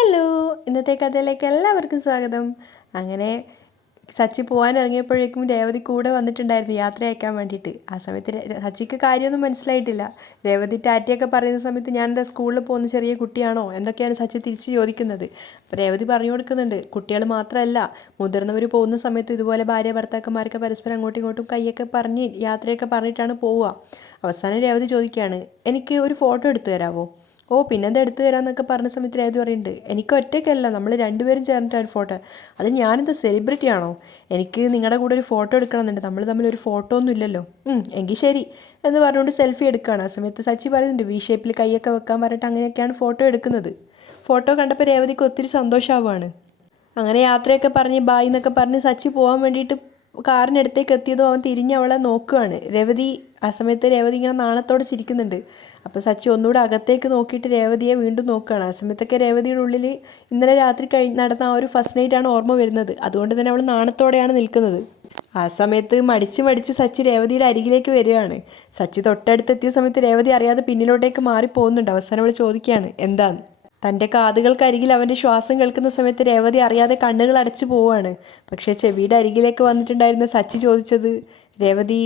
Hello, ഇന്നത്തെ കഥയിലേക്ക് എല്ലാവർക്കും സ്വാഗതം. അങ്ങനെ സച്ചി പോകാൻ ഇറങ്ങിയപ്പോഴേക്കും രേവതി കൂടെ വന്നിട്ടുണ്ടായിരുന്നു യാത്ര അയക്കാൻ വേണ്ടിയിട്ട്. ആ സമയത്ത് സച്ചിക്ക് കാര്യമൊന്നും മനസ്സിലായിട്ടില്ല. രേവതി ടാറ്റയൊക്കെ പറയുന്ന സമയത്ത് ഞാൻ എന്താ സ്കൂളിൽ പോകുന്ന ചെറിയ കുട്ടിയാണോ എന്തൊക്കെയാണ് സച്ചി തിരിച്ച് ചോദിക്കുന്നത്. അപ്പോൾ രേവതി പറഞ്ഞു കൊടുക്കുന്നുണ്ട്, കുട്ടികൾ മാത്രമല്ല മുതിർന്നവർ പോകുന്ന സമയത്ത് ഇതുപോലെ ഭാര്യ ഭർത്താക്കന്മാരൊക്കെ പരസ്പരം അങ്ങോട്ടും ഇങ്ങോട്ടും കൈയൊക്കെ പറഞ്ഞ് യാത്രയൊക്കെ പറഞ്ഞിട്ടാണ് പോവുക. അവസാനം രേവതി ചോദിക്കുകയാണ്, എനിക്ക് ഒരു ഫോട്ടോ എടുത്തു തരാമോ? ഓ പിന്നെന്താ എടുത്തു തരാമെന്നൊക്കെ പറഞ്ഞ സമയത്ത് രേവതി പറയുന്നുണ്ട്, എനിക്ക് ഒറ്റയ്ക്കല്ല, നമ്മൾ രണ്ടുപേരും ചേർന്നിട്ടാണ് ഫോട്ടോ. അത് ഞാനെന്താ സെലിബ്രിറ്റി ആണോ? എനിക്ക് നിങ്ങളുടെ കൂടെ ഒരു ഫോട്ടോ എടുക്കണമെന്നുണ്ട്, നമ്മൾ തമ്മിൽ ഒരു ഫോട്ടോ ഒന്നും ഇല്ലല്ലോ. എങ്കിൽ ശരി എന്ന് പറഞ്ഞുകൊണ്ട് സെൽഫി എടുക്കുകയാണ്. ആ സമയത്ത് സച്ചി പറയുന്നുണ്ട്, വി ഷേപ്പിൽ കൈയൊക്കെ വെക്കാൻ പറഞ്ഞിട്ട് അങ്ങനെയൊക്കെയാണ് ഫോട്ടോ എടുക്കുന്നത്. ഫോട്ടോ കണ്ടപ്പോൾ രേവതിക്ക് ഒത്തിരി സന്തോഷമാവുകയാണ്. അങ്ങനെ യാത്രയൊക്കെ പറഞ്ഞ് ബായ് എന്നൊക്കെ പറഞ്ഞ് സച്ചി പോകാൻ വേണ്ടിയിട്ട് കാറിനടുത്തേക്ക് എത്തിയതും അവൻ തിരിഞ്ഞ് അവളെ നോക്കുകയാണ്. രേവതി ആ സമയത്ത് രേവതി ഇങ്ങനെ നാണത്തോടെ ചിരിക്കുന്നുണ്ട്. അപ്പോൾ സച്ചി ഒന്നുകൂടെ അകത്തേക്ക് നോക്കിയിട്ട് രേവതിയെ വീണ്ടും നോക്കുകയാണ്. ആ സമയത്തൊക്കെ രേവതിയുടെ ഉള്ളിൽ ഇന്നലെ രാത്രി നടന്ന ആ ഒരു ഫസ്റ്റ് നൈറ്റാണ് ഓർമ്മ വരുന്നത്. അതുകൊണ്ട് തന്നെ അവൾ നാണത്തോടെയാണ് നിൽക്കുന്നത്. ആ സമയത്ത് മടിച്ച് മടിച്ച് സച്ചി രേവതിയുടെ അരികിലേക്ക് വരികയാണ്. സച്ചി തൊട്ടടുത്തെത്തിയ സമയത്ത് രേവതി അറിയാതെ പിന്നിലോട്ടേക്ക് മാറിപ്പോകുന്നുണ്ട്. അവസാനം അവൾ ചോദിക്കുകയാണ് എന്താന്ന്. തൻ്റെ കാതുകൾക്കരികിൽ അവൻ്റെ ശ്വാസം കേൾക്കുന്ന സമയത്ത് രേവതി അറിയാതെ കണ്ണുകൾ അടച്ചു പോവുകയാണ്. പക്ഷേ ചെവിയുടെ അരികിലേക്ക് വന്നിട്ടുണ്ടായിരുന്ന സച്ചി ചോദിച്ചത്, രേവതി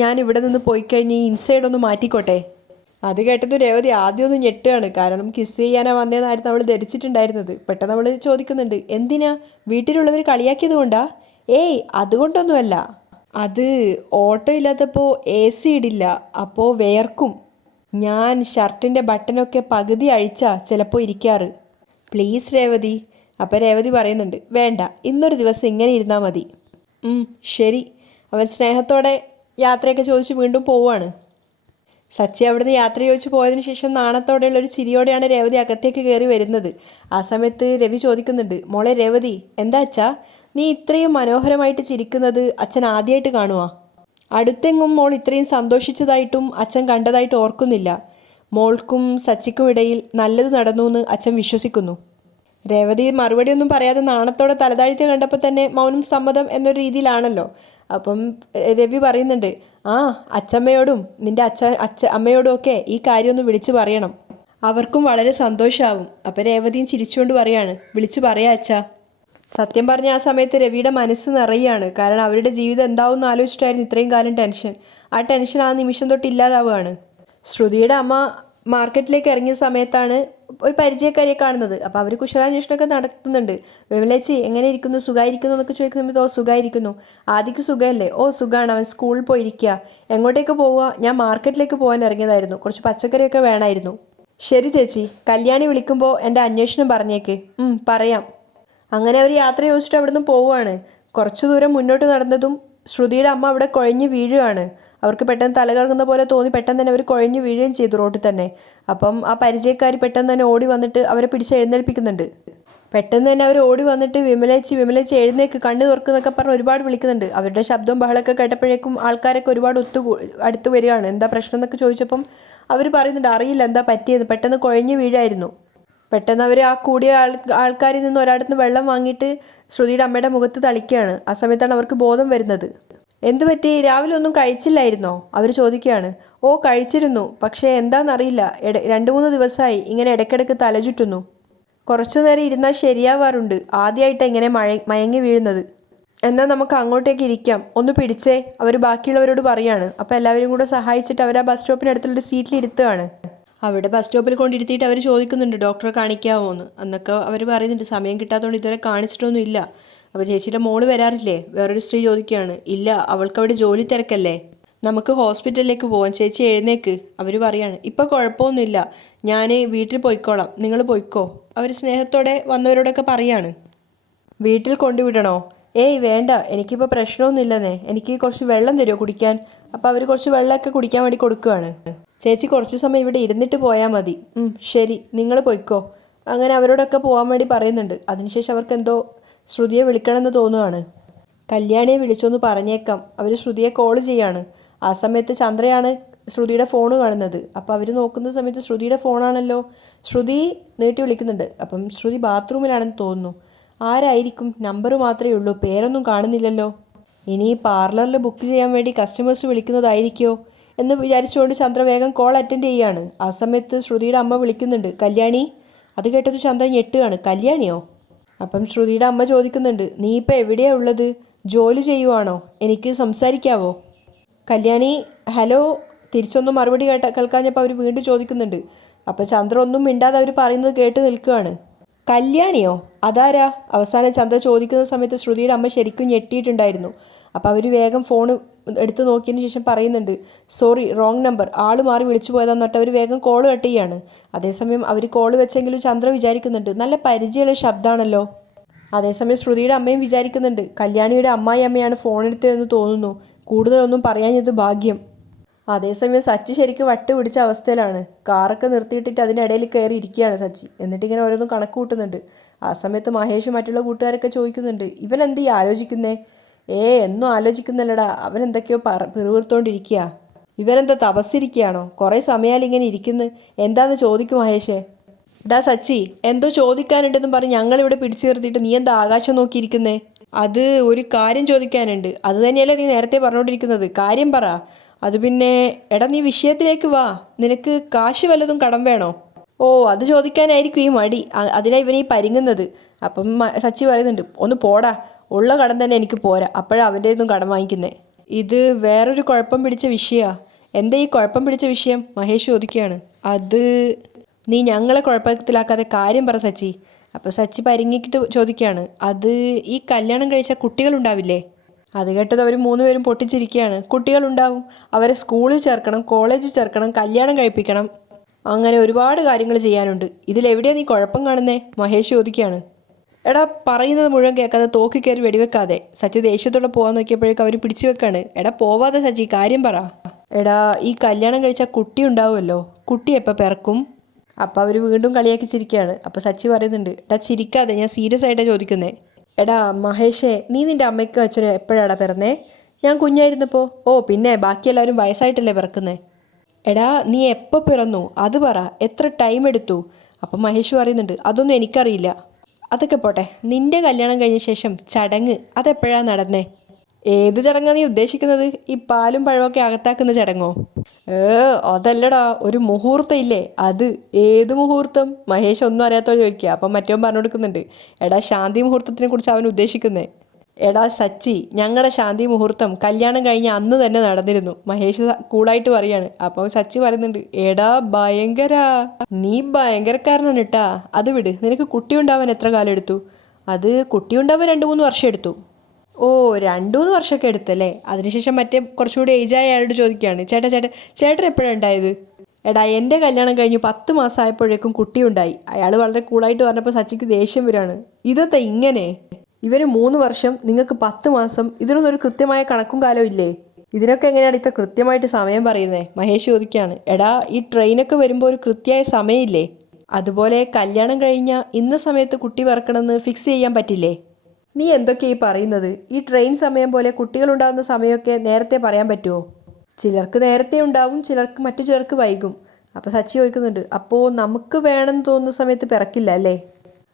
ഞാൻ ഇവിടെ നിന്ന് പോയി കഴിഞ്ഞ് ഈ ഇൻസൈഡ് ഒന്ന് മാറ്റിക്കോട്ടെ. അത് കേട്ടത് രേവതി ആദ്യം ഒന്ന് ഞെട്ടുകയാണ്. കാരണം കിസ് ചെയ്യാനാ വന്നതെന്നായിരുന്നു അവൾ ധരിച്ചിട്ടുണ്ടായിരുന്നത്. പെട്ടെന്ന് അവൾ ചോദിക്കുന്നുണ്ട്, എന്തിനാ? വീട്ടിലുള്ളവർ കളിയാക്കിയത് കൊണ്ടാ? ഏയ് അതുകൊണ്ടൊന്നുമല്ല. അത് ഓട്ടോ ഇല്ലാത്തപ്പോൾ AC ഇടില്ല, അപ്പോൾ വേർക്കും. ഞാൻ ഷർട്ടിൻ്റെ ബട്ടനൊക്കെ പകുതി അഴിച്ചാ ചിലപ്പോൾ ഇരിക്കാറ്. പ്ലീസ് രേവതി. അപ്പോൾ രേവതി പറയുന്നുണ്ട്, വേണ്ട, ഇന്നൊരു ദിവസം ഇങ്ങനെ ഇരുന്നാൽ മതി. ശരി. അവൻ സ്നേഹത്തോടെ യാത്രയൊക്കെ ചോദിച്ച് വീണ്ടും പോവുകയാണ്. സച്ചി അവിടുന്ന് യാത്ര ചോദിച്ച് പോയതിനു ശേഷം നാണത്തോടെയുള്ള ഒരു ചിരിയോടെയാണ് രേവതി അകത്തേക്ക് കയറി വരുന്നത്. ആ സമയത്ത് രവി ചോദിക്കുന്നുണ്ട്, മോളെ രേവതി, എന്താ അച്ഛാ നീ ഇത്രയും മനോഹരമായിട്ട് ചിരിക്കുന്നത് അച്ഛൻ ആദ്യമായിട്ട് കാണുവാ? അടുത്തെങ്ങും മോൾ ഇത്രയും സന്തോഷിച്ചതായിട്ടും അച്ഛൻ കണ്ടതായിട്ട് ഓർക്കുന്നില്ല. മോൾക്കും സച്ചിക്കും ഇടയിൽ നല്ലത് നടന്നു എന്ന് അച്ഛൻ വിശ്വസിക്കുന്നു. രേവതി മറുപടി ഒന്നും പറയാതെ നാണത്തോടെ തലതാഴ്ത്തി കണ്ടപ്പോൾ തന്നെ മൗനം സമ്മതം എന്നൊരു രീതിയിലാണല്ലോ. അപ്പം രവി പറയുന്നുണ്ട്, അച്ഛമ്മയോടും നിൻ്റെ അമ്മയോടും ഒക്കെ ഈ കാര്യം ഒന്ന് വിളിച്ചു പറയണം, അവർക്കും വളരെ സന്തോഷമാവും. അപ്പം രേവതിയും ചിരിച്ചുകൊണ്ട് പറയാണ്, വിളിച്ചു പറയാ അച്ഛാ. സത്യം പറഞ്ഞ ആ സമയത്ത് രവിയുടെ മനസ്സ് നിറയുകയാണ്. കാരണം അവരുടെ ജീവിതം എന്താവും എന്ന് ആലോചിച്ചിട്ടായിരുന്നു ഇത്രയും കാലം ടെൻഷൻ. ആ ടെൻഷൻ ആ നിമിഷം തൊട്ട് ഇല്ലാതാവുകയാണ്. ശ്രുതിയുടെ അമ്മ മാർക്കറ്റിലേക്ക് ഇറങ്ങിയ സമയത്താണ് ഒരു പരിചയക്കാരിയെ കാണുന്നത്. അപ്പോൾ അവർ കുശലാന്വേഷണമൊക്കെ നടത്തുന്നുണ്ട്. വിമലേച്ചി എങ്ങനെ ഇരിക്കുന്നു, സുഖമായിരിക്കുന്നു എന്നൊക്കെ ചോദിക്കുന്ന സമയത്ത്, ഓ സുഖമായിരിക്കുന്നു. ആദ്യക്ക് സുഖമല്ലേ? ഓ സുഖമാണ്, അവൻ സ്കൂളിൽ പോയിരിക്കുക. എങ്ങോട്ടേക്ക് പോവുക? ഞാൻ മാർക്കറ്റിലേക്ക് പോകാൻ ഇറങ്ങിയതായിരുന്നു, കുറച്ച് പച്ചക്കറിയൊക്കെ വേണമായിരുന്നു. ശരി ചേച്ചി, കല്യാണി വിളിക്കുമ്പോൾ എൻ്റെ അന്വേഷണം പറഞ്ഞേക്ക്. പറയാം. അങ്ങനെ അവർ യാത്ര ചോദിച്ചിട്ട് അവിടുന്ന് പോവുകയാണ്. കുറച്ചു ദൂരം മുന്നോട്ട് നടന്നതും ശ്രുതിയുടെ അമ്മ അവിടെ കുഴഞ്ഞു വീഴുകയാണ്. അവർക്ക് പെട്ടെന്ന് തലകറങ്ങുന്ന പോലെ തോന്നി. പെട്ടെന്ന് തന്നെ അവർ കുഴഞ്ഞു വീഴുകയും ചെയ്തു റോട്ടിൽ തന്നെ. അപ്പം ആ പരിചയക്കാരി പെട്ടെന്ന് തന്നെ ഓടി വന്നിട്ട് അവരെ പിടിച്ച് എഴുന്നേൽപ്പിക്കുന്നുണ്ട്. പെട്ടെന്ന് തന്നെ അവർ ഓടി വന്നിട്ട് വിമലേച്ചി എഴുന്നേക്ക്, കണ്ണ് തുറക്കുന്നൊക്കെ പറഞ്ഞ് ഒരുപാട് വിളിക്കുന്നുണ്ട്. അവരുടെ ശബ്ദവും ബഹളമൊക്കെ കേട്ടപ്പോഴേക്കും ആൾക്കാരൊക്കെ ഒരുപാട് അടുത്ത് വരികയാണ്. എന്താ പ്രശ്നം എന്നൊക്കെ ചോദിച്ചപ്പം അവർ പറയുന്നുണ്ട്, അറിയില്ല എന്താ പറ്റിയത്, പെട്ടെന്ന് കുഴഞ്ഞു വീഴായിരുന്നു. പെട്ടെന്ന് അവർ ആ കൂടിയ ആൾക്കാരിൽ നിന്ന് ഒരാടത്തുനിന്ന് വെള്ളം വാങ്ങിയിട്ട് ശ്രുതിയുടെ അമ്മയുടെ മുഖത്ത് തളിക്കുകയാണ്. ആ സമയത്താണ് അവർക്ക് ബോധം വരുന്നത്. എന്തു പറ്റി, രാവിലെ ഒന്നും കഴിച്ചില്ലായിരുന്നോ? അവർ ചോദിക്കുകയാണ്. ഓ കഴിച്ചിരുന്നു, പക്ഷേ എന്താണെന്നറിയില്ല, 2-3 ദിവസമായി ഇങ്ങനെ ഇടയ്ക്കിടയ്ക്ക് തലചുറ്റുന്നു. കുറച്ചു നേരം ഇരുന്നാൽ ശരിയാവാറുണ്ട്, ആദ്യമായിട്ടാണ് ഇങ്ങനെ മയങ്ങി വീഴുന്നത്. എന്നാൽ നമുക്ക് അങ്ങോട്ടേക്ക് ഇരിക്കാം, ഒന്ന് പിടിച്ചേ, അവർ ബാക്കിയുള്ളവരോട് പറയാണ്. അപ്പോൾ എല്ലാവരും കൂടെ സഹായിച്ചിട്ട് അവർ ആ ബസ് സ്റ്റോപ്പിനടുത്തുള്ളൊരു സീറ്റിൽ ഇരുത്തുകയാണ്. അവിടെ ബസ് സ്റ്റോപ്പിൽ കൊണ്ടിരുത്തിയിട്ട് അവർ ചോദിക്കുന്നുണ്ട്, ഡോക്ടറെ കാണിക്കാമോ എന്ന്. അന്നൊക്കെ അവർ പറയുന്നുണ്ട്, സമയം കിട്ടാത്തതുകൊണ്ട് ഇതുവരെ കാണിച്ചിട്ടൊന്നും ഇല്ല. അപ്പോൾ ചേച്ചിയുടെ മോള് വരാറില്ലേ? വേറൊരു സ്ത്രീ ചോദിക്കുകയാണ്. ഇല്ല, അവൾക്ക് അവിടെ ജോലി തിരക്കല്ലേ, നമുക്ക് ഹോസ്പിറ്റലിലേക്ക് പോവാം, ചേച്ചി എഴുന്നേക്ക്. അവർ പറയാണ്, ഇപ്പോൾ കുഴപ്പമൊന്നുമില്ല, ഞാൻ വീട്ടിൽ പോയിക്കോളാം, നിങ്ങൾ പോയിക്കോ. അവർ സ്നേഹത്തോടെ വന്നവരോടൊക്കെ പറയാണ്. വീട്ടിൽ കൊണ്ടുവിടണോ? ഏയ് വേണ്ട, എനിക്കിപ്പോൾ പ്രശ്നമൊന്നുമില്ലെന്നേ, എനിക്ക് കുറച്ച് വെള്ളം തരുമോ കുടിക്കാൻ? അപ്പോൾ അവർ കുറച്ച് വെള്ളമൊക്കെ കുടിക്കാൻ വേണ്ടി കൊടുക്കുകയാണ്. ചേച്ചി കുറച്ച് സമയം ഇവിടെ ഇരുന്നിട്ട് പോയാൽ മതി. ശരി, നിങ്ങൾ പോയിക്കോ. അങ്ങനെ അവരോടൊക്കെ പോകാൻ വേണ്ടി പറയുന്നുണ്ട്. അതിനുശേഷം അവർക്ക് എന്തോ ശ്രുതിയെ വിളിക്കണമെന്ന് തോന്നുകയാണ്. കല്യാണിയെ വിളിച്ചൊന്ന് പറഞ്ഞേക്കാം. അവർ ശ്രുതിയെ കോൾ ചെയ്യാണ്. ആ സമയത്ത് ചന്ദ്രയാണ് ശ്രുതിയുടെ ഫോൺ കാണുന്നത്. അപ്പോൾ അവർ നോക്കുന്ന സമയത്ത് ശ്രുതിയുടെ ഫോണാണല്ലോ. ശ്രുതി നീട്ടി വിളിക്കുന്നുണ്ട്. അപ്പം ശ്രുതി ബാത്റൂമിലാണെന്ന് തോന്നുന്നു. ആരായിരിക്കും? നമ്പർ മാത്രമേ ഉള്ളൂ, പേരൊന്നും കാണുന്നില്ലല്ലോ. ഇനി പാർലറിൽ ബുക്ക് ചെയ്യാൻ വേണ്ടി കസ്റ്റമേഴ്സ് വിളിക്കുന്നതായിരിക്കോ എന്ന് വിചാരിച്ചുകൊണ്ട് ചന്ദ്ര വേഗം കോൾ അറ്റൻഡ് ചെയ്യാണ്. ആ സമയത്ത് ശ്രുതിയുടെ അമ്മ വിളിക്കുന്നുണ്ട്, കല്യാണി. അത് കേട്ടത് ചന്ദ്ര ഞെട്ടുകയാണ്. കല്യാണിയോ? അപ്പം ശ്രുതിയുടെ അമ്മ ചോദിക്കുന്നുണ്ട്, നീ ഇപ്പം എവിടെയാ ഉള്ളത്? ജോലി ചെയ്യുവാണോ? എനിക്ക് സംസാരിക്കാവോ? കല്യാണി ഹലോ തിരിച്ചൊന്നും മറുപടി കേൾക്കാഞ്ഞപ്പോൾ അവർ വീണ്ടും ചോദിക്കുന്നുണ്ട്. അപ്പോൾ ചന്ദ്ര ഒന്നും മിണ്ടാതെ അവർ പറയുന്നത് കേട്ട് നിൽക്കുകയാണ്. കല്യാണിയോ? അതാരാ? അവസാനം ചന്ദ്ര ചോദിക്കുന്ന സമയത്ത് ശ്രുതിയുടെ അമ്മ ശരിക്കും ഞെട്ടിയിട്ടുണ്ടായിരുന്നു. അപ്പോൾ അവർ വേഗം ഫോൺ എടുത്ത് നോക്കിയതിന് ശേഷം പറയുന്നുണ്ട്, സോറി റോങ് നമ്പർ, ആൾ മാറി വിളിച്ചു പോയതാന്ന് പറഞ്ഞിട്ട് അവർ വേഗം കോൾ കട്ട് ചെയ്യാണ്. അതേസമയം അവർ കോൾ വെച്ചെങ്കിലും ചന്ദ്ര വിചാരിക്കുന്നുണ്ട്, നല്ല പരിചയമുള്ള ശബ്ദമാണല്ലോ. അതേസമയം ശ്രുതിയുടെ അമ്മയും വിചാരിക്കുന്നുണ്ട്, കല്യാണിയുടെ അമ്മായി അമ്മയാണ് ഫോൺ എടുത്തതെന്ന് തോന്നുന്നു, കൂടുതലൊന്നും പറയാഞ്ഞത് ഭാഗ്യം. അതേസമയം സച്ചി ശരിക്കും വട്ട് പിടിച്ച അവസ്ഥയിലാണ്. കാറൊക്കെ നിർത്തിയിട്ടിട്ട് അതിനിടയിൽ കയറി ഇരിക്കുകയാണ് സച്ചി. എന്നിട്ട് ഇങ്ങനെ ഓരോന്നും കണക്ക് കൂട്ടുന്നുണ്ട്. ആ സമയത്ത് മഹേഷ് മറ്റുള്ള കൂട്ടുകാരൊക്കെ ചോദിക്കുന്നുണ്ട്, ഇവൻ എന്ത് ഈ ആലോചിക്കുന്നേ? എന്നും ആലോചിക്കുന്നില്ലടാ, അവൻ എന്തൊക്കെയോ പിറുവിറുത്തോണ്ടിരിക്കുക. ഇവനെന്താ തപസ്സിരിക്കുകയാണോ? കുറേ സമയാൽ ഇങ്ങനെ ഇരിക്കുന്നു, എന്താന്ന് ചോദിക്കും മഹേഷേ. ഡാ സച്ചി, എന്തോ ചോദിക്കാനുണ്ടെന്നും പറഞ്ഞ് ഞങ്ങളിവിടെ പിടിച്ചു നിർത്തിയിട്ട് നീ എന്താ ആകാശം നോക്കിയിരിക്കുന്നേ? അത് ഒരു കാര്യം ചോദിക്കാനുണ്ട്. അത് തന്നെയല്ലേ നീ നേരത്തെ പറഞ്ഞുകൊണ്ടിരിക്കുന്നത്? കാര്യം പറ. അത് പിന്നെ എടാ നീ വിഷയത്തിലേക്ക് വാ. നിനക്ക് കാശ് വല്ലതും കടം വേണോ? അത് ചോദിക്കാനായിരിക്കും ഈ മടി, അതിനാ ഇവനീ പരിങ്ങുന്നത്. അപ്പം സച്ചി പറയുന്നുണ്ട്, ഒന്ന് പോടാ, ഉള്ള കടം തന്നെ എനിക്ക് പോരാ, അപ്പോഴാണ് അവൻ്റെ ഒന്നും കടം വാങ്ങിക്കുന്നേ. ഇത് വേറൊരു കുഴപ്പം പിടിച്ച വിഷയമാണ്. എന്താ ഈ കുഴപ്പം പിടിച്ച വിഷയം? മഹേഷ് ചോദിക്കുകയാണ്. അത് നീ ഞങ്ങളെ കുഴപ്പത്തിലാക്കാതെ കാര്യം പറ സച്ചി. അപ്പോൾ സച്ചി പരിങ്ങിക്കിട്ട് ചോദിക്കുകയാണ്, അത് ഈ കല്യാണം കഴിച്ച കുട്ടികളുണ്ടാവില്ലേ? അത് കേട്ടത് അവർ മൂന്നുപേരും പൊട്ടിച്ചിരിക്കുകയാണ്. കുട്ടികളുണ്ടാവും, അവരെ സ്കൂളിൽ ചേർക്കണം, കോളേജിൽ ചേർക്കണം, കല്യാണം കഴിപ്പിക്കണം, അങ്ങനെ ഒരുപാട് കാര്യങ്ങൾ ചെയ്യാനുണ്ട്. ഇതിലെവിടെയാണ് നീ കുഴപ്പം കാണുന്നേ? മഹേഷ് ചോദിക്കുകയാണ്. എടാ പറയുന്നത് മുഴുവൻ കേൾക്കാതെ തോക്കി കയറി വെടിവെക്കാതെ. സച്ചി ദേഷ്യത്തോടെ പോകാൻ നോക്കിയപ്പോഴേക്കും അവർ പിടിച്ചു വെക്കാണ്. എടാ പോവാതെ സച്ചി, കാര്യം പറ. എടാ ഈ കല്യാണം കഴിച്ചാൽ കുട്ടി ഉണ്ടാവുമല്ലോ, കുട്ടി എപ്പോൾ പിറക്കും? അപ്പോൾ അവർ വീണ്ടും കളിയാക്കി ചിരിക്കുകയാണ്. അപ്പോൾ സച്ചി പറയുന്നുണ്ട്, എടാ ചിരിക്കാതെ, ഞാൻ സീരിയസ് ആയിട്ടാണ് ചോദിക്കുന്നത്. എടാ മഹേഷേ, നീ നിൻ്റെ അമ്മയ്ക്കും അച്ഛനും എപ്പോഴാടാ പിറന്നേ? ഞാൻ കുഞ്ഞായിരുന്നപ്പോൾ. പിന്നെ ബാക്കിയെല്ലാവരും വയസ്സായിട്ടല്ലേ പിറക്കുന്നേ. എടാ നീ എപ്പോൾ പിറന്നു അത് പറ, എത്ര ടൈം എടുത്തു? അപ്പം മഹേഷ് പറയുന്നുണ്ട്, അതൊന്നും എനിക്കറിയില്ല. അതൊക്കെ പോട്ടെ, നിൻ്റെ കല്യാണം കഴിഞ്ഞ ശേഷം ചടങ്ങ് അതെപ്പോഴാണ് നടന്നേ? ഏത് ചടങ്ങാണ് നീ ഉദ്ദേശിക്കുന്നത്? ഈ പാലും പഴമൊക്കെ അകത്താക്കുന്ന ചടങ്ങോ? അതല്ലടാ, ഒരു മുഹൂർത്തം ഇല്ലേ, അത്. ഏത് മുഹൂർത്തം? മഹേഷ് ഒന്നും അറിയാത്തോ ചോദിക്കുക. അപ്പം മറ്റവൻ പറഞ്ഞു കൊടുക്കുന്നുണ്ട്, എടാ ശാന്തി മുഹൂർത്തത്തിനെ കുറിച്ച് അവൻ ഉദ്ദേശിക്കുന്നത്. എടാ സച്ചി, ഞങ്ങളുടെ ശാന്തി മുഹൂർത്തം കല്യാണം കഴിഞ്ഞ അന്ന് തന്നെ നടന്നിരുന്നു, മഹേഷ് കൂളായിട്ട് പറയാണ്. അപ്പം സച്ചി പറയുന്നുണ്ട്, എടാ ഭയങ്കര, നീ ഭയങ്കരക്കാരനാണ് കേട്ടാ. അത് വിട്, നിനക്ക് കുട്ടി ഉണ്ടാവാൻ എത്ര കാലം എടുത്തു? അത് കുട്ടി ഉണ്ടാവാൻ 2-3 വർഷം എടുത്തു. 2-3 വർഷമൊക്കെ എടുത്തല്ലേ? അതിനുശേഷം മറ്റേ കുറച്ചുകൂടി ഏജായ അയാളോട് ചോദിക്കുകയാണ്, ചേട്ടൻ എപ്പോഴാണ് ഉണ്ടായത്? എടാ എൻ്റെ കല്യാണം കഴിഞ്ഞ് 10 മാസം ആയപ്പോഴേക്കും കുട്ടിയുണ്ടായി. അയാൾ വളരെ കൂളായിട്ട് പറഞ്ഞപ്പോൾ സച്ചിക്ക് ദേഷ്യം വരികയാണ്. ഇതെന്താ ഇങ്ങനെ? ഇവർ 3 വർഷം, നിങ്ങൾക്ക് 10 മാസം, ഇതിനൊന്നും ഒരു കൃത്യമായ കണക്കും കാലവും ഇല്ലേ? ഇതിനൊക്കെ എങ്ങനെയാണ് ഇത്ര കൃത്യമായിട്ട് സമയം പറയുന്നത്? മഹേഷ് ചോദിക്കുകയാണ്. എടാ ഈ ട്രെയിനൊക്കെ വരുമ്പോൾ ഒരു കൃത്യമായ സമയമില്ലേ? അതുപോലെ കല്യാണം കഴിഞ്ഞ ഇന്ന സമയത്ത് കുട്ടി പിറക്കണമെന്ന് ഫിക്സ് ചെയ്യാൻ പറ്റില്ലേ? നീ എന്തൊക്കെയാ ഈ പറയുന്നത്? ഈ ട്രെയിൻ സമയം പോലെ കുട്ടികളുണ്ടാകുന്ന സമയമൊക്കെ നേരത്തെ പറയാൻ പറ്റുമോ? ചിലർക്ക് നേരത്തെ ഉണ്ടാവും, മറ്റു ചിലർക്ക് വൈകും. അപ്പോൾ സച്ചി ചോദിക്കുന്നുണ്ട്, അപ്പോൾ നമുക്ക് വേണമെന്ന് തോന്നുന്ന സമയത്ത് പിറക്കില്ല അല്ലേ?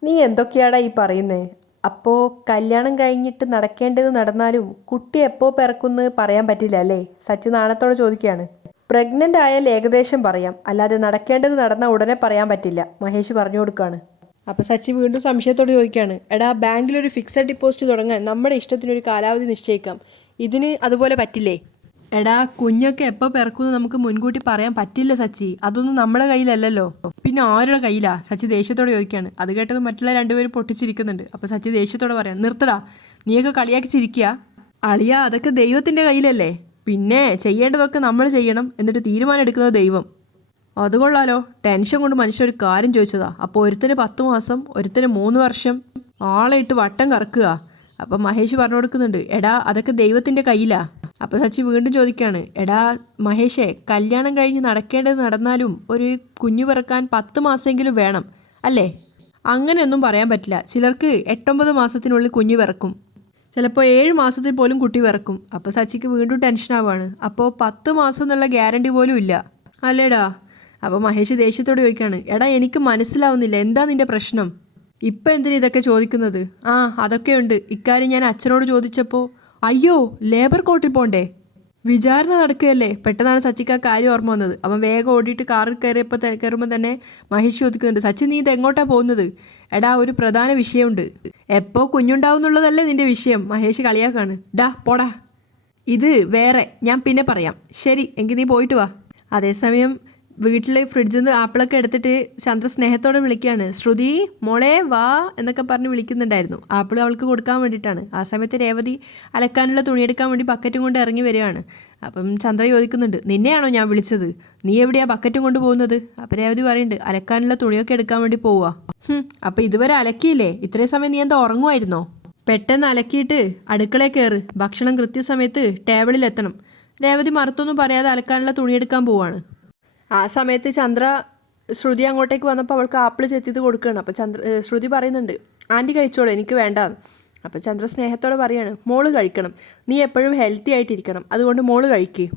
നീ എന്തൊക്കെയാടാ ഈ പറയുന്നത്? അപ്പോൾ കല്യാണം കഴിഞ്ഞിട്ട് നടക്കേണ്ടത് നടന്നാലും കുട്ടി എപ്പോൾ പിറക്കുമെന്ന് പറയാൻ പറ്റില്ല അല്ലേ? സച്ചി നാണത്തോടെ ചോദിക്കുകയാണ്. പ്രഗ്നൻ്റ് ആയാൽ ഏകദേശം പറയാം, അല്ലാതെ നടക്കേണ്ടത് നടന്നാൽ ഉടനെ പറയാൻ പറ്റില്ല, മഹേഷ് പറഞ്ഞു കൊടുക്കുകയാണ്. അപ്പോൾ സച്ചി വീണ്ടും സംശയത്തോട് ചോദിക്കുകയാണ്. എടാ ബാങ്കിലൊരു ഫിക്സഡ് ഡിപ്പോസിറ്റ് തുടങ്ങാൻ നമ്മുടെ ഇഷ്ടത്തിനൊരു കാലാവധി നിശ്ചയിക്കാം, ഇതിന് അതുപോലെ പറ്റില്ലേ? എടാ കുഞ്ഞൊക്കെ എപ്പോൾ പിറക്കുമെന്ന് നമുക്ക് മുൻകൂട്ടി പറയാൻ പറ്റില്ല സച്ചി, അതൊന്നും നമ്മുടെ കയ്യിലല്ലല്ലോ. പിന്നെ ആരുടെ കയ്യിലാ? സച്ചി ദേഷ്യത്തോടെ ചോദിക്കുകയാണ്. അത് കേട്ടത് മറ്റുള്ള രണ്ടുപേരും പൊട്ടിച്ചിരിക്കുന്നുണ്ട്. അപ്പോൾ സച്ചി ദേഷ്യത്തോടെ പറയാം, നിർത്തടാ, നീയൊക്കെ കളിയാക്കി ചിരിക്കുക. അളിയാ, അതൊക്കെ ദൈവത്തിൻ്റെ കയ്യിലല്ലേ. പിന്നെ ചെയ്യേണ്ടതൊക്കെ നമ്മൾ ചെയ്യണം, എന്നിട്ട് തീരുമാനം എടുക്കുന്നത് ദൈവം. അത് കൊള്ളാലോ, ടെൻഷൻ കൊണ്ട് മനുഷ്യൻ ഒരു കാര്യം ചോദിച്ചതാ. അപ്പോൾ ഒരുത്തിന് 10 മാസം, ഒരുത്തിന് 3 വർഷം, ആളെ ഇട്ട് വട്ടം കറക്കുക. അപ്പം മഹേഷ് പറഞ്ഞു കൊടുക്കുന്നുണ്ട്, എടാ അതൊക്കെ ദൈവത്തിൻ്റെ കയ്യിലാ. അപ്പോൾ സച്ചി വീണ്ടും ചോദിക്കുകയാണ്. എടാ മഹേഷേ, കല്യാണം കഴിഞ്ഞ് നടക്കേണ്ടത് നടന്നാലും ഒരു കുഞ്ഞു പിറക്കാൻ 10 മാസമെങ്കിലും വേണം അല്ലേ? അങ്ങനെയൊന്നും പറയാൻ പറ്റില്ല. ചിലർക്ക് 8-9 മാസത്തിനുള്ളിൽ കുഞ്ഞു പിറക്കും, ചിലപ്പോൾ 7 മാസത്തിൽ പോലും കുട്ടി പിറക്കും. അപ്പോൾ സച്ചിക്ക് വീണ്ടും ടെൻഷനാവാണ്. അപ്പോൾ 10 മാസം എന്നുള്ള ഗ്യാരണ്ടി പോലും ഇല്ല അല്ലേടാ? അപ്പോൾ മഹേഷ് ദേഷ്യത്തോട് ചോദിക്കുകയാണ്. എടാ എനിക്ക് മനസ്സിലാവുന്നില്ല, എന്താ നിൻ്റെ പ്രശ്നം? ഇപ്പം എന്തിനാ ഇതൊക്കെ ചോദിക്കുന്നത്? അതൊക്കെയുണ്ട്. ഇക്കാര്യം ഞാൻ അച്ഛനോട് ചോദിച്ചപ്പോൾ, അയ്യോ ലേബർ കോർട്ടിൽ പോണ്ടേ? വിചാരണ നടക്കുകയല്ലേ, പെട്ടെന്നാണ് സച്ചിക്ക് ആ കാര്യം ഓർമ്മ വന്നത്. അവൻ വേഗം ഓടിയിട്ട് കാറിൽ കയറുമ്പോൾ തന്നെ മഹേഷ് ചോദിക്കുന്നുണ്ട്, സച്ചി നീ ഇത് എങ്ങോട്ടാണ് പോകുന്നത്? എടാ ഒരു പ്രധാന വിഷയമുണ്ട്. എപ്പോൾ കുഞ്ഞുണ്ടാവും എന്നുള്ളതല്ലേ നിന്റെ വിഷയം? മഹേഷ് കളിയാക്കാണ്. ഡാ പോടാ, ഇത് വേറെ, ഞാൻ പിന്നെ പറയാം. ശരി എങ്കിൽ നീ പോയിട്ട് വാ. അതേസമയം വീട്ടിൽ ഫ്രിഡ്ജിൽ നിന്ന് ആപ്പിളൊക്കെ എടുത്തിട്ട് ചന്ദ്ര സ്നേഹത്തോടെ വിളിക്കുകയാണ്. ശ്രുതി മോളെ വാ എന്നൊക്കെ പറഞ്ഞ് വിളിക്കുന്നുണ്ടായിരുന്നു. ആപ്പിൾ അവൾക്ക് കൊടുക്കാൻ വേണ്ടിയിട്ടാണ്. ആ സമയത്ത് രേവതി അലക്കാനുള്ള തുണിയെടുക്കാൻ വേണ്ടി ബക്കറ്റും കൊണ്ട് ഇറങ്ങി വരികയാണ്. അപ്പം ചന്ദ്ര ചോദിക്കുന്നുണ്ട്, നിന്നെയാണോ ഞാൻ വിളിച്ചത്? നീ എവിടെയാ ബക്കറ്റും കൊണ്ട് പോകുന്നത്? അപ്പം രേവതി പറയുന്നുണ്ട്, അലക്കാനുള്ള തുണിയൊക്കെ എടുക്കാൻ വേണ്ടി പോവാ. അപ്പം ഇതുവരെ അലക്കിയില്ലേ? ഇത്രയും സമയം നീ എന്താ ഉറങ്ങുമായിരുന്നോ? പെട്ടെന്ന് അലക്കിയിട്ട് അടുക്കളയിൽ കയറ്, ഭക്ഷണം കൃത്യസമയത്ത് ടേബിളിൽ എത്തണം. രേവതി മറുത്തൊന്നും പറയാതെ അലക്കാനുള്ള തുണിയെടുക്കാൻ പോവാണ്. ആ സമയത്ത് ചന്ദ്ര ശ്രുതി അങ്ങോട്ടേക്ക് വന്നപ്പോൾ അവൾക്ക് ആപ്പിൾ ചെത്തിയത് കൊടുക്കുകയാണ്. അപ്പോൾ ശ്രുതി പറയുന്നുണ്ട്, ആൻറ്റി കഴിച്ചോളൂ, എനിക്ക് വേണ്ടാന്ന്. അപ്പോൾ ചന്ദ്ര സ്നേഹത്തോടെ പറയാണ്, മോള് കഴിക്കണം, നീ എപ്പോഴും ഹെൽത്തി ആയിട്ടിരിക്കണം, അതുകൊണ്ട് മോള് കഴിക്കുക.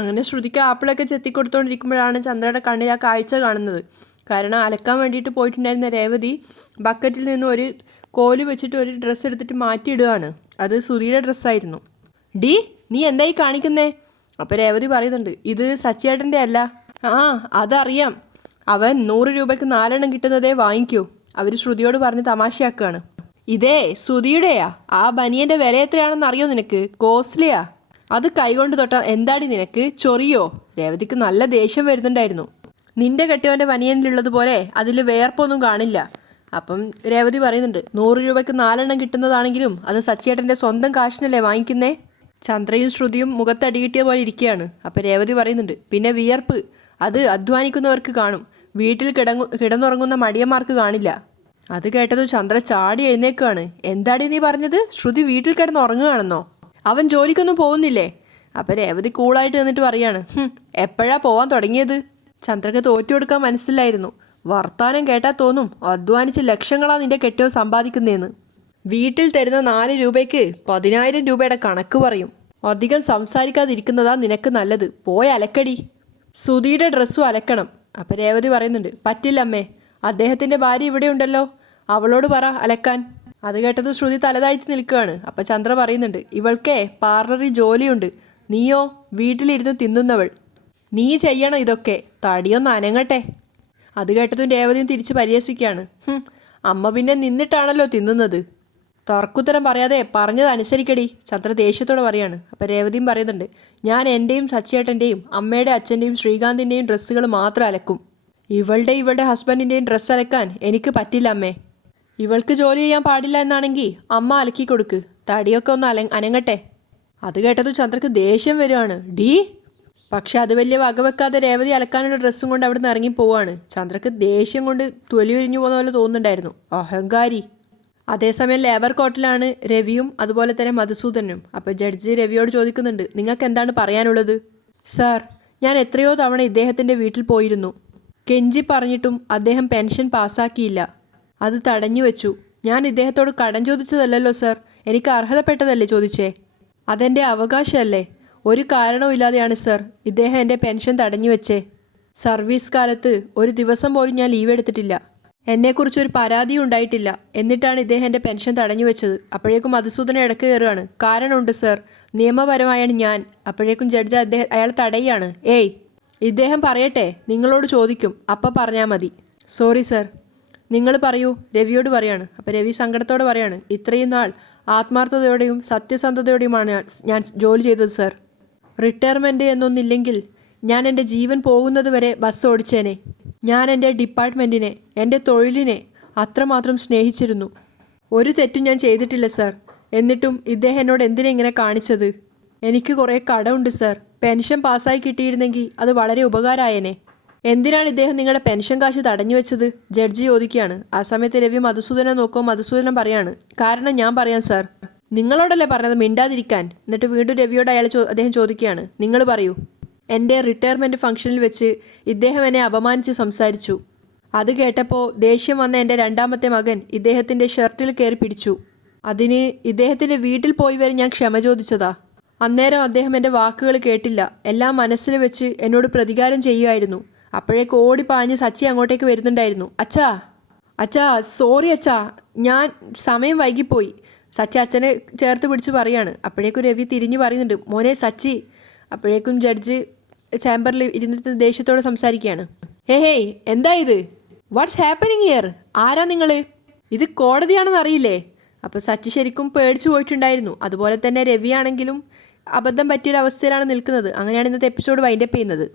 അങ്ങനെ ശ്രുതിക്ക് ആപ്പിളൊക്കെ ചെത്തി കൊടുത്തുകൊണ്ടിരിക്കുമ്പോഴാണ് ചന്ദ്രയുടെ കണ്ണിൽ ആ കാഴ്ച കാണുന്നത്. കാരണം അലക്കാൻ വേണ്ടിയിട്ട് പോയിട്ടുണ്ടായിരുന്ന രേവതി ബക്കറ്റിൽ നിന്ന് ഒരു കോല് വെച്ചിട്ട് ഒരു ഡ്രസ്സ് എടുത്തിട്ട് മാറ്റിയിടുകയാണ്. അത് ശ്രുതിയുടെ ഡ്രസ്സായിരുന്നു. ഡി നീ എന്തായി കാണിക്കുന്നേ? അപ്പോൾ രേവതി പറയുന്നുണ്ട്, ഇത് സച്ചിയേട്ടൻ്റെ അല്ല. ആ അതറിയാം, അവൻ 100 രൂപയ്ക്ക് 4 എണ്ണം കിട്ടുന്നതേ വാങ്ങിക്കൂ. അവർ ശ്രുതിയോട് പറഞ്ഞ് തമാശയാക്കുകയാണ്. ഇതേ ശ്രുതിയുടെയാ? ആ ബനിയൻ്റെ വില എത്രയാണെന്ന് അറിയോ നിനക്ക്? കോസ്റ്റ്ലിയാ. അത് കൈകൊണ്ട് തൊട്ടാൽ എന്താടി നിനക്ക് ചൊറിയോ? രേവതിക്ക് നല്ല ദേഷ്യം വരുന്നുണ്ടായിരുന്നു. നിന്റെ കെട്ടിയവൻ്റെ ബനിയനിലുള്ളതുപോലെ അതിൽ വേർപ്പൊന്നും കാണില്ല. അപ്പം രേവതി പറയുന്നുണ്ട്, 100 രൂപയ്ക്ക് 4 എണ്ണം കിട്ടുന്നതാണെങ്കിലും അത് സച്ചിയേട്ടൻ്റെ സ്വന്തം കാശിനല്ലേ വാങ്ങിക്കുന്നേ? ചന്ദ്രയും ശ്രുതിയും മുഖത്തടി കിട്ടിയ പോലെ ഇരിക്കുകയാണ്. അപ്പോൾ രേവതി പറയുന്നുണ്ട്, പിന്നെ വിയർപ്പ് അത് അധ്വാനിക്കുന്നവർക്ക് കാണും, വീട്ടിൽ കിടന്നുറങ്ങുന്ന മടിയന്മാർക്ക് കാണില്ല. അത് കേട്ടതും ചന്ദ്ര ചാടി എഴുന്നേക്കുകയാണ്. എന്താടി നീ പറഞ്ഞത്? ശ്രുതി വീട്ടിൽ കിടന്നുറങ്ങുകയാണെന്നോ? അവൻ ജോലിക്കൊന്നും പോകുന്നില്ലേ? അപ്പോൾ രേവതി കൂളായിട്ട് നിന്നിട്ട് പറയാണ്, എപ്പോഴാ പോവാൻ തുടങ്ങിയത്? ചന്ദ്രക്ക് തോറ്റു കൊടുക്കാൻ മനസ്സിലായിരുന്നു. വർത്താനം കേട്ടാൽ തോന്നും അധ്വാനിച്ച് ലക്ഷങ്ങളാണ് നിന്റെ കെട്ടിയോ സമ്പാദിക്കുന്നതെന്ന്. വീട്ടിൽ തരുന്ന 4 രൂപയ്ക്ക് 10,000 രൂപയുടെ കണക്ക് പറയും. അധികം സംസാരിക്കാതിരിക്കുന്നതാ നിനക്ക് നല്ലത്. പോയി അലക്കടി. സുധിയുടെ ഡ്രസ്സും അലക്കണം. അപ്പം രേവതി പറയുന്നുണ്ട്, പറ്റില്ലമ്മേ, അദ്ദേഹത്തിൻ്റെ ഭാര്യ ഇവിടെ ഉണ്ടല്ലോ, അവളോട് പറ അലക്കാൻ. അത് കേട്ടത് ശ്രുതി തലതാഴ്ത്തി നിൽക്കുകയാണ്. അപ്പം ചന്ദ്ര പറയുന്നുണ്ട്, ഇവൾക്കേ പാർലറിൽ ജോലിയുണ്ട്, നീയോ വീട്ടിലിരുന്ന് തിന്നുന്നവൾ. നീ ചെയ്യണം ഇതൊക്കെ, തടിയൊന്ന് അനങ്ങട്ടെ. അത് കേട്ടതും രേവതിയും തിരിച്ച് പരിഹസിക്കുകയാണ്. അമ്മ പിന്നെ നിന്നിട്ടാണല്ലോ തിന്നുന്നത്. തർക്കുത്തരം പറയാതെ പറഞ്ഞത് അനുസരിക്കടി, ചന്ദ്ര ദേഷ്യത്തോടെ പറയാണ്. അപ്പം രേവതിയും പറയുന്നുണ്ട്, ഞാൻ എൻ്റെയും സച്ചിയേട്ടൻ്റെയും അമ്മയുടെ അച്ഛൻ്റെയും ശ്രീകാന്തിൻ്റെയും ഡ്രസ്സുകൾ മാത്രം അലക്കും. ഇവളുടെ ഹസ്ബൻഡിൻ്റെയും ഡ്രസ്സ് അലക്കാൻ എനിക്ക് പറ്റില്ല അമ്മേ. ഇവൾക്ക് ജോലി ചെയ്യാൻ പാടില്ല എന്നാണെങ്കിൽ അമ്മ അലക്കി കൊടുക്ക്, തടിയൊക്കെ ഒന്ന് അനങ്ങട്ടെ. അത് കേട്ടത് ചന്ദ്രക്ക് ദേഷ്യം വരികയാണ്. ഡീ പക്ഷെ അത് വലിയ വകവെക്കാതെ രേവതി അലക്കാനുള്ള ഡ്രസ്സും കൊണ്ട് അവിടെ നിന്ന് ഇറങ്ങി പോവാണ്. ചന്ദ്രക്ക് ദേഷ്യം കൊണ്ട് തൊലി ഉരിഞ്ഞു പോകുന്ന പോലെ തോന്നുന്നുണ്ടായിരുന്നു. അഹങ്കാരി. അതേസമയം ലേബർ കോർട്ടിലാണ് രവിയും അതുപോലെ തന്നെ മധുസൂദനും. അപ്പോൾ ജഡ്ജി രവിയോട് ചോദിക്കുന്നുണ്ട്, നിങ്ങൾക്ക് എന്താണ് പറയാനുള്ളത്? സാർ, ഞാൻ എത്രയോ തവണ ഇദ്ദേഹത്തിൻ്റെ വീട്ടിൽ പോയിരുന്നു. കെഞ്ചി പറഞ്ഞിട്ടും അദ്ദേഹം പെൻഷൻ പാസ്സാക്കിയില്ല. അത് തടഞ്ഞു വെച്ചു. ഞാൻ ഇദ്ദേഹത്തോട് കടം ചോദിച്ചതല്ലല്ലോ സാർ, എനിക്ക് അർഹതപ്പെട്ടതല്ലേ ചോദിച്ചേ. അതെൻ്റെ അവകാശമല്ലേ. ഒരു കാരണവുമില്ലാതെയാണ് സാർ ഇദ്ദേഹം എൻ്റെ പെൻഷൻ തടഞ്ഞു വെച്ചേ. സർവീസ് കാലത്ത് ഒരു ദിവസം പോലും ഞാൻ ലീവ് എടുത്തിട്ടില്ല. എന്നെക്കുറിച്ചൊരു പരാതിയും ഉണ്ടായിട്ടില്ല. എന്നിട്ടാണ് ഇദ്ദേഹം എൻ്റെ പെൻഷൻ തടഞ്ഞു വെച്ചത്. അപ്പോഴേക്കും മധുസൂദന ഇടയ്ക്ക് കയറുകയാണ്. കാരണമുണ്ട് സാർ, നിയമപരമായാണ് ഞാൻ. അപ്പോഴേക്കും ജഡ്ജ് അയാൾ തടയുകയാണ്. ഏയ്, ഇദ്ദേഹം പറയട്ടെ, നിങ്ങളോട് ചോദിക്കും, അപ്പം പറഞ്ഞാൽ മതി. സോറി സാർ, നിങ്ങൾ പറയൂ, രവിയോട് പറയാണ്. അപ്പോൾ രവി സങ്കടത്തോടെ പറയാണ്, ഇത്രയും നാൾ ആത്മാർത്ഥതയോടെയും സത്യസന്ധതയോടെയുമാണ് ഞാൻ ജോലി ചെയ്തത് സാർ. റിട്ടയർമെൻറ്റ് എന്നൊന്നില്ലെങ്കിൽ ഞാൻ എൻ്റെ ജീവൻ പോകുന്നത് വരെ ബസ് ഓടിച്ചേനെ. ഞാൻ എൻ്റെ ഡിപ്പാർട്ട്മെൻറ്റിനെ, എൻ്റെ തൊഴിലിനെ അത്രമാത്രം സ്നേഹിച്ചിരുന്നു. ഒരു തെറ്റും ഞാൻ ചെയ്തിട്ടില്ല സാർ. എന്നിട്ടും ഇദ്ദേഹം എന്നോട് എന്തിനാ ഇങ്ങനെ കാണിച്ചത്? എനിക്ക് കുറേ കടമുണ്ട് സാർ. പെൻഷൻ പാസ്സായി കിട്ടിയിരുന്നെങ്കിൽ അത് വളരെ ഉപകാരമായേനെ. എന്തിനാണ് ഇദ്ദേഹം നിങ്ങളുടെ പെൻഷൻ കാശ് തടഞ്ഞു വെച്ചത്? ജഡ്ജി ചോദിക്കുകയാണ്. ആ സമയത്ത് രവി മധുസൂദനെ നോക്കുമ്പോൾ മധുസൂദനൻ പറയാണ്, കാരണം ഞാൻ പറയാം സാർ. നിങ്ങളോടല്ലേ പറഞ്ഞത് മിണ്ടാതിരിക്കാൻ? എന്നിട്ട് വീണ്ടും രവിയോട് അദ്ദേഹം ചോദിക്കുകയാണ്, നിങ്ങൾ പറയൂ. എൻ്റെ റിട്ടയർമെൻറ്റ് ഫംഗ്ഷനിൽ വെച്ച് ഇദ്ദേഹം എന്നെ അപമാനിച്ച് സംസാരിച്ചു. അത് കേട്ടപ്പോൾ ദേഷ്യം വന്ന എൻ്റെ രണ്ടാമത്തെ മകൻ ഇദ്ദേഹത്തിൻ്റെ ഷർട്ടിൽ കയറി പിടിച്ചു. അതിന് ഇദ്ദേഹത്തിൻ്റെ വീട്ടിൽ പോയി വരെ ഞാൻ ക്ഷമ ചോദിച്ചതാ. അന്നേരം അദ്ദേഹം എൻ്റെ വാക്കുകൾ കേട്ടില്ല. എല്ലാം മനസ്സിൽ വെച്ച് എന്നോട് പ്രതികാരം ചെയ്യുമായിരുന്നു. അപ്പോഴേക്ക് ഓടിപ്പാഞ്ഞ് സച്ചി അങ്ങോട്ടേക്ക് വരുന്നുണ്ടായിരുന്നു. അച്ഛാ, അച്ഛാ, സോറി അച്ഛാ, ഞാൻ സമയം വൈകിപ്പോയി. സച്ചി അച്ഛനെ ചേർത്ത് പിടിച്ച് പറയാണ്. അപ്പോഴേക്കും രവി തിരിഞ്ഞു പറയുന്നുണ്ട്, മോനെ സച്ചി, അപ്പോഴേക്കും ജഡ്ജ് ചേംബറിൽ ഇരുന്നിട്ട് ദേഷ്യത്തോടെ സംസാരിക്കുകയാണ്. ഹേയ് എന്താ ഇത്? What's happening here? ആരാ നിങ്ങൾ? ഇത് കോടതിയാണെന്ന് അറിയില്ലേ? അപ്പോൾ സച്ചി ശരിക്കും പേടിച്ചു പോയിട്ടുണ്ടായിരുന്നു. അതുപോലെ തന്നെ രവിയാണെങ്കിലും അബദ്ധം പറ്റിയൊരവസ്ഥയിലാണ് നിൽക്കുന്നത്. അങ്ങനെയാണ് ഇന്നത്തെ എപ്പിസോഡ് വൈൻഡപ്പ് ചെയ്യുന്നത്.